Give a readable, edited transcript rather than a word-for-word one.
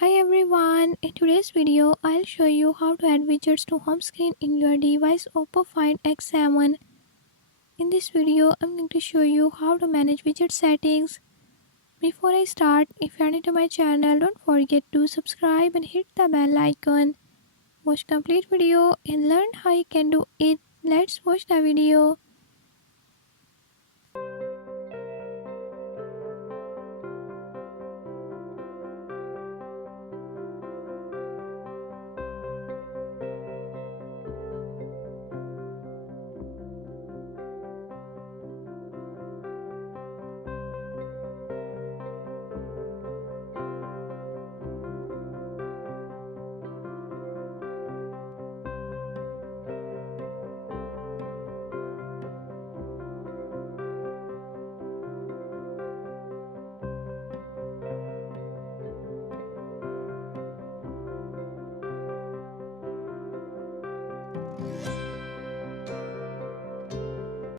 Hi everyone, in today's video I'll show you how to add widgets to home screen in your device Oppo Find X7. In this video I'm going to show you how to manage widget settings. Before I start, if you are new to my channel, don't forget to subscribe and hit the bell icon. Watch complete video and learn how you can do it. Let's watch the video.